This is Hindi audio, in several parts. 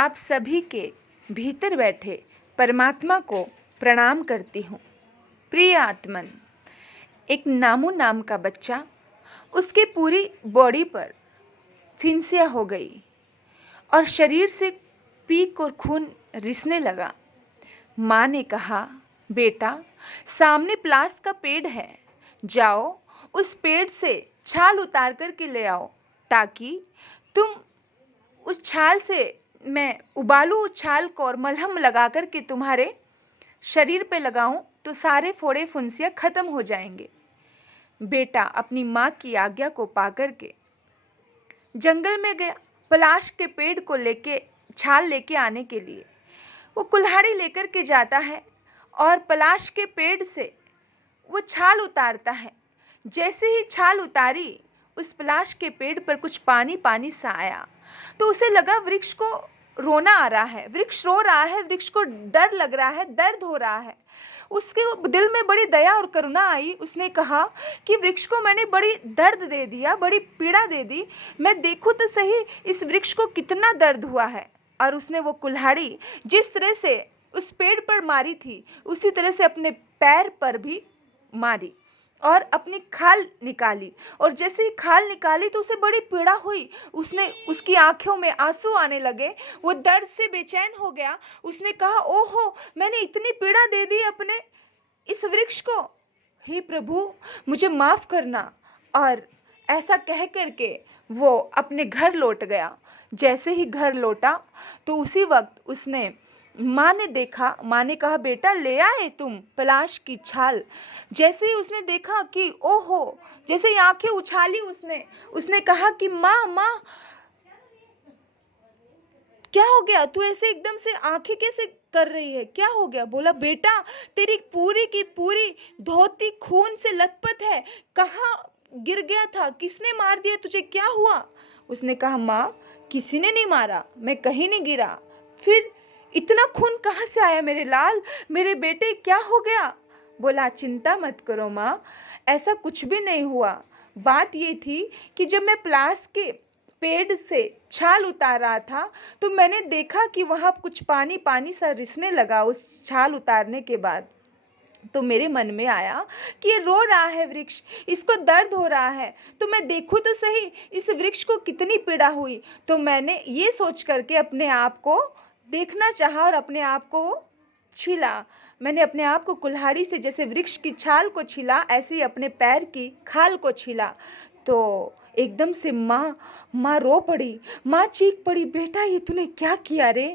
आप सभी के भीतर बैठे परमात्मा को प्रणाम करती हूँ। प्रिय आत्मन, एक नामू नाम का बच्चा, उसके पूरी बॉडी पर फिंसिया हो गई और शरीर से पीक और खून रिसने लगा। माँ ने कहा, बेटा सामने प्लास का पेड़ है, जाओ उस पेड़ से छाल उतार कर के ले आओ, ताकि तुम उस छाल से मैं उबालूं उस छाल को और मलहम लगा कर के तुम्हारे शरीर पे लगाऊं तो सारे फोड़े फुंसियाँ खत्म हो जाएंगे। बेटा अपनी माँ की आज्ञा को पाकर के जंगल में गया पलाश के पेड़ को लेके छाल लेके आने के लिए। वो कुल्हाड़ी लेकर के जाता है और पलाश के पेड़ से वो छाल उतारता है। जैसे ही छाल उतारी, उस पलाश के पेड़ पर कुछ पानी पानी सा आया, तो उसे लगा वृक्ष को रोना आ रहा है, वृक्ष रो रहा है, वृक्ष को डर लग रहा है, दर्द हो रहा है। उसके दिल में बड़ी दया और करुणा आई। उसने कहा कि वृक्ष को मैंने बड़ी दर्द दे दिया, बड़ी पीड़ा दे दी, मैं देखूं तो सही इस वृक्ष को कितना दर्द हुआ है। और उसने वो कुल्हाड़ी जिस तरह से उस पेड़ पर मारी थी, उसी तरह से अपने पैर पर भी मारी और अपनी खाल निकाली। और जैसे ही खाल निकाली तो उसे बड़ी पीड़ा हुई। उसकी आंखों में आंसू आने लगे, वो दर्द से बेचैन हो गया। उसने कहा, ओहो, मैंने इतनी पीड़ा दे दी अपने इस वृक्ष को, हे प्रभु मुझे माफ करना। और ऐसा कह करके वो अपने घर लौट गया। जैसे ही घर लौटा तो उसी वक्त उसने माँ ने देखा, माँ ने कहा, बेटा ले आए तुम पलाश की छाल। जैसे ही उसने देखा कि ओहो, जैसे ही आंखें उछाली उसने कहा कि माँ माँ क्या हो गया, तू ऐसे एकदम से आंखें कैसे कर रही है, क्या हो गया? बोला, बेटा तेरी पूरी की पूरी धोती खून से लथपथ है, कहाँ गिर गया था, किसने मार दिया तुझे, क्या हुआ? उसने कहा, माँ किसी ने नहीं मारा, मैं कहीं नहीं गिरा, फिर इतना खून कहाँ से आया मेरे लाल, मेरे बेटे क्या हो गया? बोला, चिंता मत करो माँ, ऐसा कुछ भी नहीं हुआ। बात ये थी कि जब मैं प्लास के पेड़ से छाल उतार रहा था तो मैंने देखा कि वहाँ कुछ पानी पानी सा रिसने लगा उस छाल उतारने के बाद। तो मेरे मन में आया कि ये रो रहा है वृक्ष, इसको दर्द हो रहा है, तो मैं देखूं तो सही इस वृक्ष को कितनी पीड़ा हुई। तो मैंने ये सोच करके अपने आप को देखना चाहा और अपने आप को छीला। मैंने अपने आप को कुल्हाड़ी से जैसे वृक्ष की छाल को छीला, ऐसे ही अपने पैर की खाल को छीला। तो एकदम से माँ रो पड़ी, माँ चीख पड़ी, बेटा ये तूने क्या किया रे,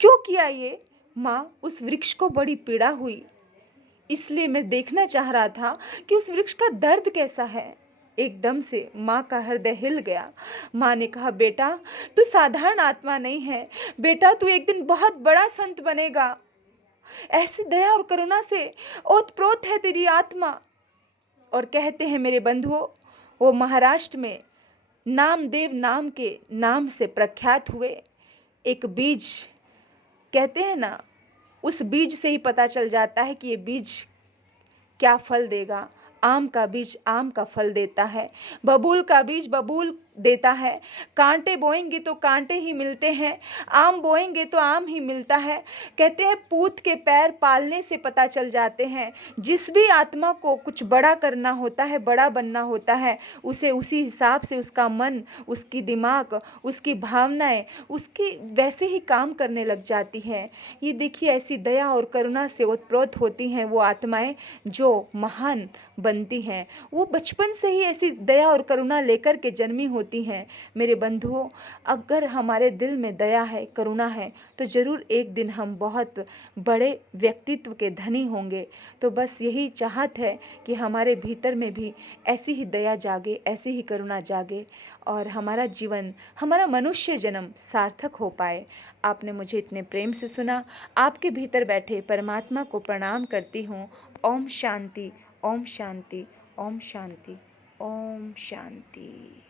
क्यों किया ये? माँ, उस वृक्ष को बड़ी पीड़ा हुई, इसलिए मैं देखना चाह रहा था कि उस वृक्ष का दर्द कैसा है। एकदम से माँ का हृदय हिल गया। माँ ने कहा, बेटा तू साधारण आत्मा नहीं है, बेटा तू एक दिन बहुत बड़ा संत बनेगा। ऐसी दया और करुणा से ओतप्रोत है तेरी आत्मा। और कहते हैं मेरे बंधुओं, वो महाराष्ट्र में नामदेव नाम के नाम से प्रख्यात हुए। एक बीज, कहते हैं ना, उस बीज से ही पता चल जाता है कि ये बीज क्या फल देगा। आम का बीज आम का फल देता है, बबूल का बीज बबूल देता है। कांटे बोएंगे तो कांटे ही मिलते हैं, आम बोएंगे तो आम ही मिलता है। कहते हैं पूत के पैर पालने से पता चल जाते हैं। जिस भी आत्मा को कुछ बड़ा करना होता है, बड़ा बनना होता है, उसे उसी हिसाब से उसका मन, उसकी दिमाग, उसकी भावनाएं उसकी वैसे ही काम करने लग जाती हैं। ये देखिए, ऐसी दया और करुणा से ओतप्रोत होती हैं वो आत्माएं जो महान बनती हैं। वो बचपन से ही ऐसी दया और करुणा लेकर के जन्मी होती हैं। मेरे बंधुओं, अगर हमारे दिल में दया है, करुणा है, तो ज़रूर एक दिन हम बहुत बड़े व्यक्तित्व के धनी होंगे। तो बस यही चाहत है कि हमारे भीतर में भी ऐसी ही दया जागे, ऐसी ही करुणा जागे और हमारा जीवन, हमारा मनुष्य जन्म सार्थक हो पाए। आपने मुझे इतने प्रेम से सुना। आपके भीतर बैठे परमात्मा को प्रणाम करती हूँ। ओम शांति, ओम शांति, ओम शांति, ओम शांति।